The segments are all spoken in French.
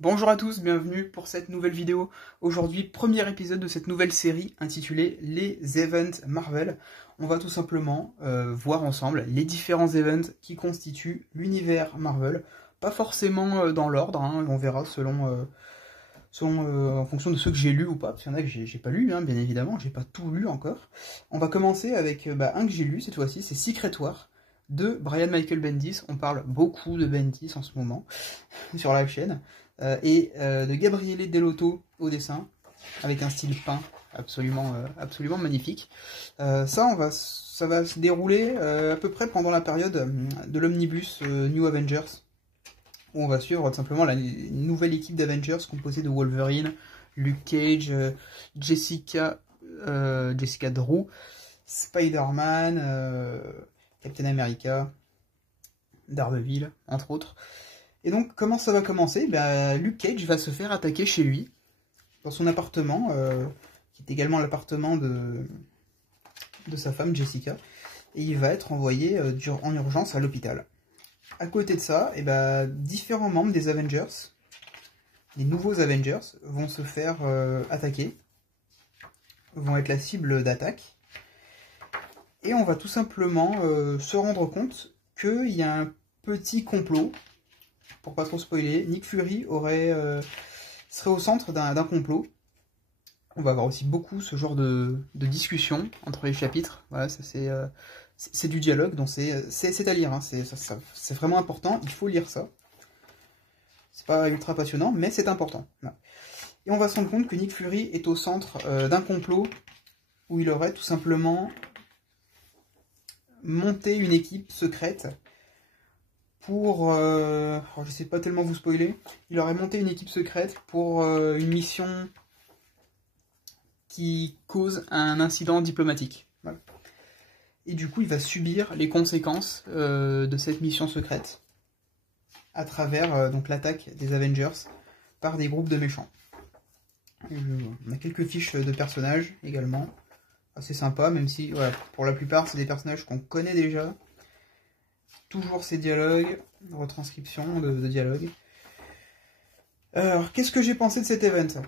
Bonjour à tous, bienvenue pour cette nouvelle vidéo. Aujourd'hui, premier épisode de cette nouvelle série intitulée Les Events Marvel. On va tout simplement voir ensemble les différents events qui constituent l'univers Marvel. Pas forcément dans l'ordre, hein, on verra selon en fonction de ceux que j'ai lus ou pas, parce qu'il y en a que j'ai pas lu, hein, bien évidemment, j'ai pas tout lu encore. On va commencer avec un que j'ai lu cette fois-ci, c'est Secret War de Brian Michael Bendis. On parle beaucoup de Bendis en ce moment sur la chaîne. Et de Gabriele Dell'Otto au dessin, avec un style peint absolument magnifique. Ça va se dérouler à peu près pendant la période de l'omnibus New Avengers, où on va suivre tout simplement la nouvelle équipe d'Avengers composée de Wolverine, Luke Cage, Jessica Drew, Spider-Man, Captain America, Daredevil, entre autres. Et donc, comment ça va commencer? Luke Cage va se faire attaquer chez lui, dans son appartement, qui est également l'appartement de sa femme Jessica, et il va être envoyé en urgence à l'hôpital. À côté de ça, différents membres des Avengers, les nouveaux Avengers, vont se faire attaquer, vont être la cible d'attaque, et on va tout simplement se rendre compte qu'il y a un petit complot. Pour pas trop spoiler, Nick Fury serait au centre d'un complot. On va avoir aussi beaucoup ce genre de discussion entre les chapitres. Voilà, c'est du dialogue, donc c'est à lire. Hein. C'est vraiment important, il faut lire ça. C'est pas ultra passionnant, mais c'est important. Voilà. Et on va se rendre compte que Nick Fury est au centre d'un complot où il aurait tout simplement monté une équipe secrète pour, je sais pas tellement vous spoiler, il aurait monté une équipe secrète pour une mission qui cause un incident diplomatique. Voilà. Et du coup, il va subir les conséquences de cette mission secrète à travers donc l'attaque des Avengers par des groupes de méchants. On a quelques fiches de personnages également, assez sympa, même si voilà, pour la plupart c'est des personnages qu'on connaît déjà. Toujours ces dialogues, retranscription de dialogues. Alors, qu'est-ce que j'ai pensé de cet event?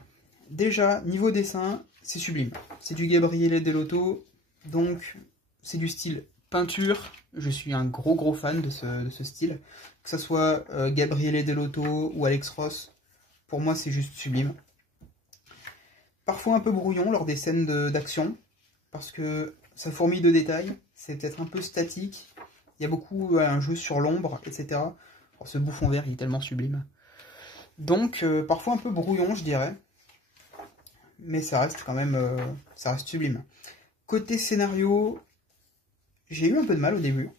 Déjà, niveau dessin, c'est sublime. C'est du Gabriele Dell'Otto, donc c'est du style peinture. Je suis un gros fan de ce style. Que ce soit Gabriele Dell'Otto ou Alex Ross, pour moi c'est juste sublime. Parfois un peu brouillon lors des scènes d'action, parce que ça fourmille de détails, c'est peut-être un peu statique. Il y a beaucoup un jeu sur l'ombre, etc. Alors, ce bouffon vert, il est tellement sublime. Donc, parfois un peu brouillon, je dirais. Mais ça reste quand même ça reste sublime. Côté scénario, j'ai eu un peu de mal au début,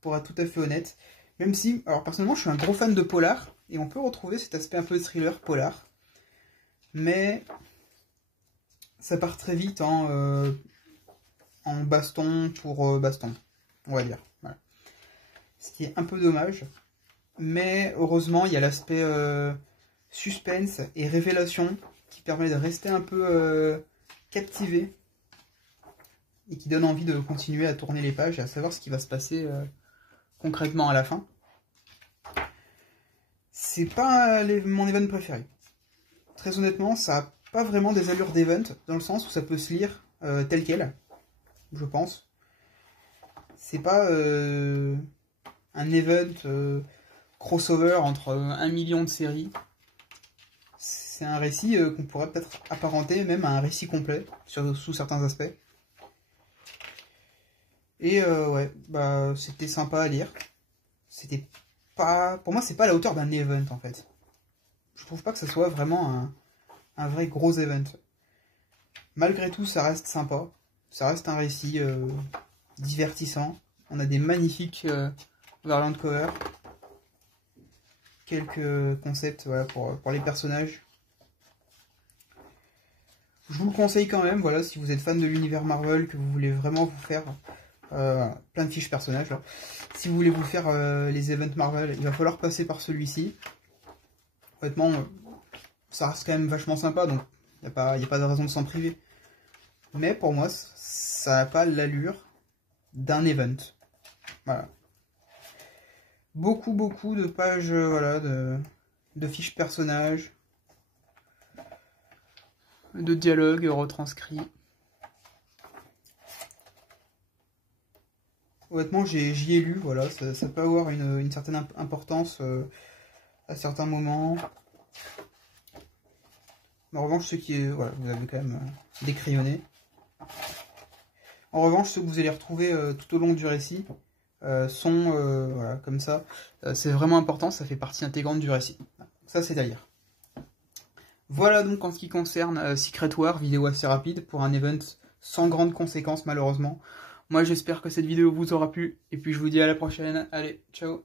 pour être tout à fait honnête. Même si, alors personnellement, je suis un gros fan de polar, et on peut retrouver cet aspect un peu thriller polar. Mais ça part très vite en baston pour baston, on va dire. Voilà. Ce qui est un peu dommage, mais heureusement il y a l'aspect suspense et révélation qui permet de rester un peu captivé et qui donne envie de continuer à tourner les pages et à savoir ce qui va se passer concrètement à la fin. C'est pas mon event préféré. Très honnêtement, ça n'a pas vraiment des allures d'event, dans le sens où ça peut se lire tel quel, je pense. C'est pas un event crossover entre 1 million de séries. C'est un récit qu'on pourrait peut-être apparenter même à un récit complet, sous certains aspects. Et ouais, c'était sympa à lire. C'était pas... Pour moi, c'est pas à la hauteur d'un event, en fait. Je trouve pas que ce soit vraiment un vrai gros event. Malgré tout, ça reste sympa. Ça reste un récit divertissant. On a des magnifiques variant cover. Quelques concepts voilà, pour les personnages. Je vous le conseille quand même, voilà, si vous êtes fan de l'univers Marvel, que vous voulez vraiment vous faire plein de fiches personnages. Là. Si vous voulez vous faire les events Marvel, il va falloir passer par celui-ci. Honnêtement, ça reste quand même vachement sympa, donc il n'y a pas de raison de s'en priver. Mais pour moi, ça n'a pas l'allure d'un event. Voilà. Beaucoup de pages voilà, de fiches personnages, de dialogues retranscrits. Honnêtement, j'y ai lu, voilà, ça peut avoir une certaine importance à certains moments. Mais en revanche, ceux qui, voilà, vous avez quand même décrayonné. En revanche, ceux que vous allez retrouver tout au long du récit sont, voilà, comme ça. C'est vraiment important, ça fait partie intégrante du récit. Ça, c'est à lire. Voilà donc en ce qui concerne Secret War, vidéo assez rapide pour un event sans grandes conséquences malheureusement. Moi j'espère que cette vidéo vous aura plu, et puis je vous dis à la prochaine, allez, ciao!